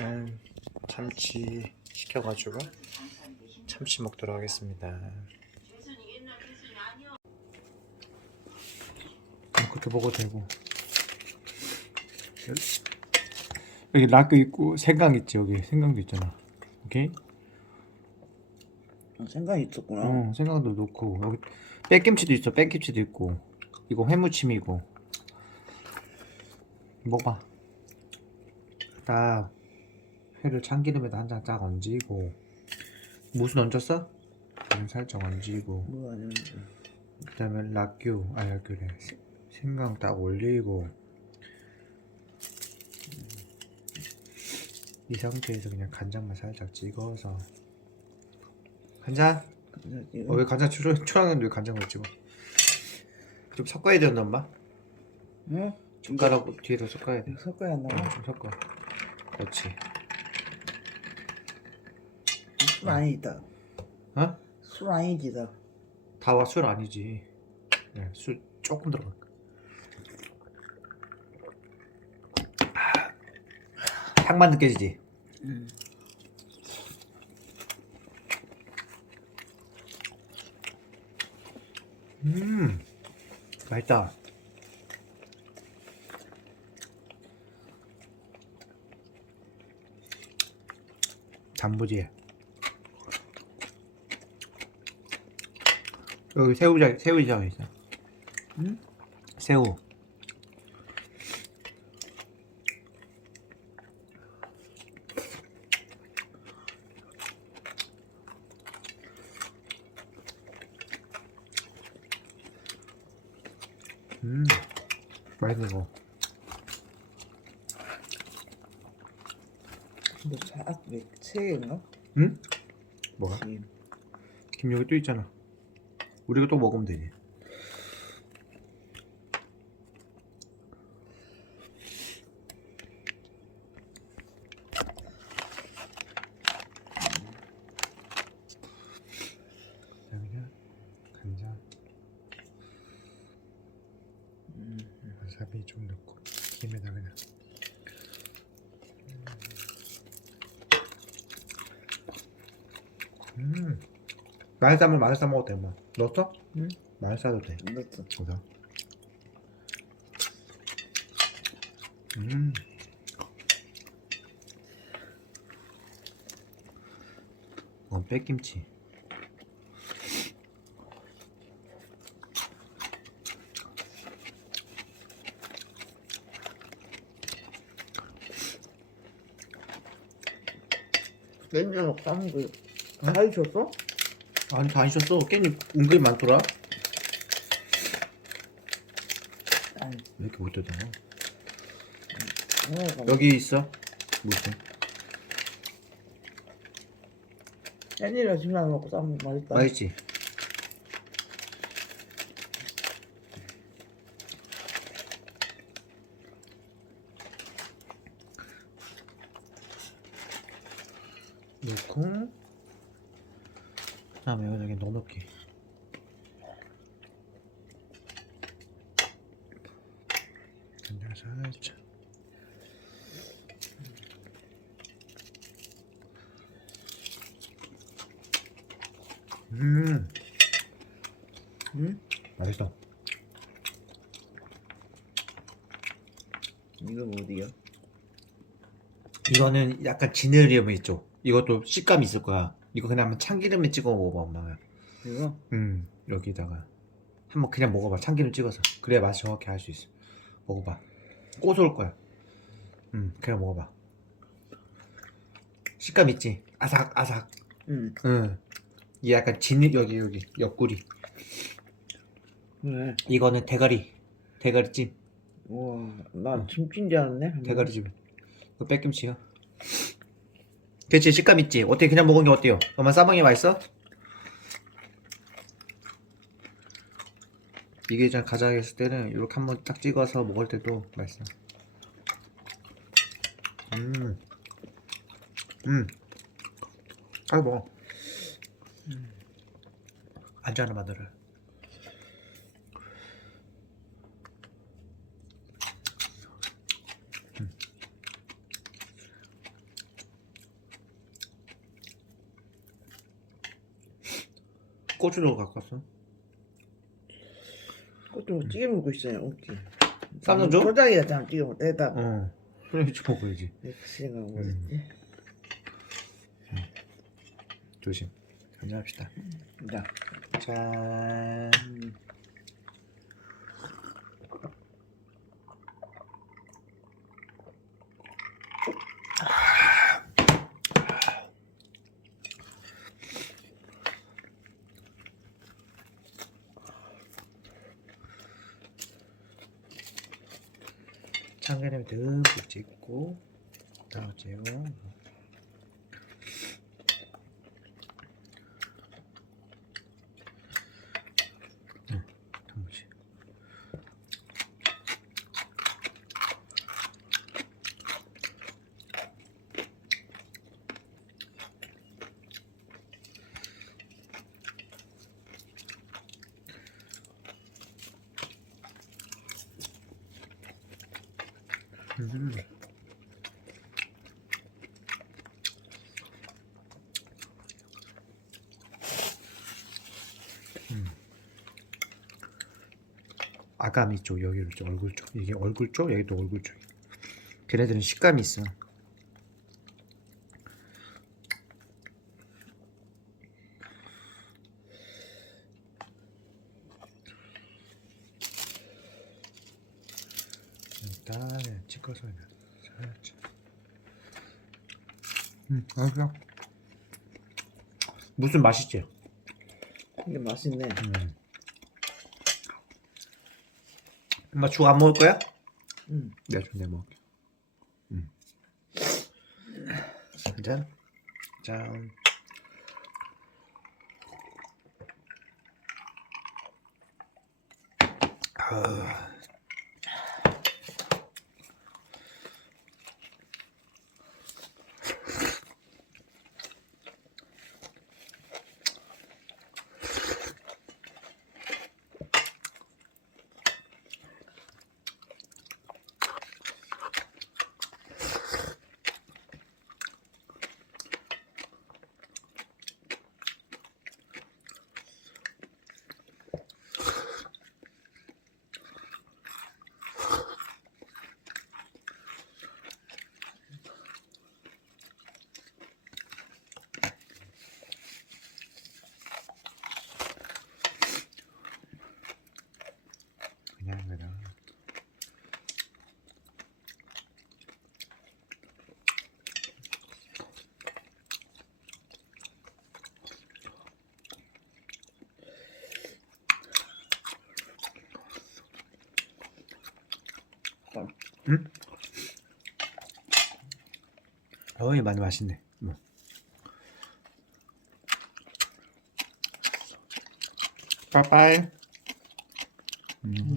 음, 참치 시켜가지고 참치 먹도록 하겠습니다. 뭐 그렇게 먹어도 되고 여기 라크 있고 생강 있지 여기 생강도 있잖아. 오케이? 어, 생각이 있었구나. 어, 생강도 넣고 여기 뺏김치도 있어. 뺏김치도 있고 이거 회무침이고 먹어봐. 딱 회를 참기름에다 한 장 쫙 얹이고 무슨 얹었어? 살짝 얹이고 뭐 아니면 그다음에 락규 아 락규래 세- 생강 딱 올리고 이 상태에서 그냥 간장만 살짝 찍어서 간장? 어, 왜 간장 추, 추하는데 왜 간장을 찍어? 좀 섞어야 되나 엄마? 응? 젓가락 뒤에서 섞어야 돼. 섞어야 한다고? 어, 좀 섞어. 그렇지. 술 아니다. 어? 술 아니지다. 다와 술 아니지. 네, 술 조금 들어가. 아, 향만 느껴지지. 응. 음, 맛있다. 단무지. 여기 새우장, 새우장 있어. 응? 새우. 음, 맛있는 거. 근데 자, 왜세 개인가? 응? 뭐가? 지금. 김 여기 또 있잖아. 우리가 또 먹으면 되지. 그다음에 간장, 음. 그냥. 음. 먹어도 돼, 엄마. 넣었어? 응? 마늘 싸도 돼. 넣었어. 보자. 음. 어, 뺏김치. 렌즈로 까는 거. 다 해줬어? 아니, 다 하셨어. 깻잎 은근히 많더라. 아니, 왜 이렇게 못 뜯어? 오늘 여기 있어. 무슨? 깻잎이랑 김장 먹고 싸면 맛있다. 맛있지? 넣고 그 다음에 넣어놓기 간장 살짝 음. 응? 맛있어. 이거 뭐 어디야? 이거는 약간 지느러미 있죠? 이것도 식감이 있을 거야 이거 그냥 한번 참기름에 찍어 먹어봐 엄마가. 이거? 음 여기다가. 한번 그냥 먹어봐 참기름 찍어서. 그래야 맛 정확히 알 수 있어. 먹어봐. 고소할 거야. 음 그냥 먹어봐. 식감 있지? 아삭 아삭. 응. 응이 약간 지느 여기 여기 옆구리. 그래. 이거는 대가리. 대가리찜. 우와, 나 응. 김치인 줄 알았네. 대가리찜. 이거 뺏김치야 그치 식감 있지 어때 그냥 먹은 게 어때요 엄마 싸먹이 맛있어? 이게 좀 가장 했을 때는 이렇게 한번 딱 찍어서 먹을 때도 맛있어 음. 음. 아 먹어 안주 하나 만들어 고추로 갖고 왔어. 그것도 찌개 먹고 있어요. 웃기. 쌈장 줘? 도장이야 참 찌개 먹다 했다. 어. 그래 좀 먹어야지. 음. 있지. 조심. 한잔 합시다. 자. 짠. 음. 듬뿍 찍고 나오지요. 응, 단무지. 음. 음. 아가미 쪽 여기로 쪽 얼굴 쪽 이게 얼굴 쪽 여기도 얼굴 쪽 걔네들은 식감이 있어 일단은 찍어서 살짝 음, 아 그냥 무슨 맛있지? 이게 맛있네. 음. 엄마 죽 안 먹을 거야? 음. 내가 좀 내가 먹을게. 음. 짠. 짠. 아. 그냥 그냥. 응? 어이 많이 맛있네. 뭐. 빠빠이. 음.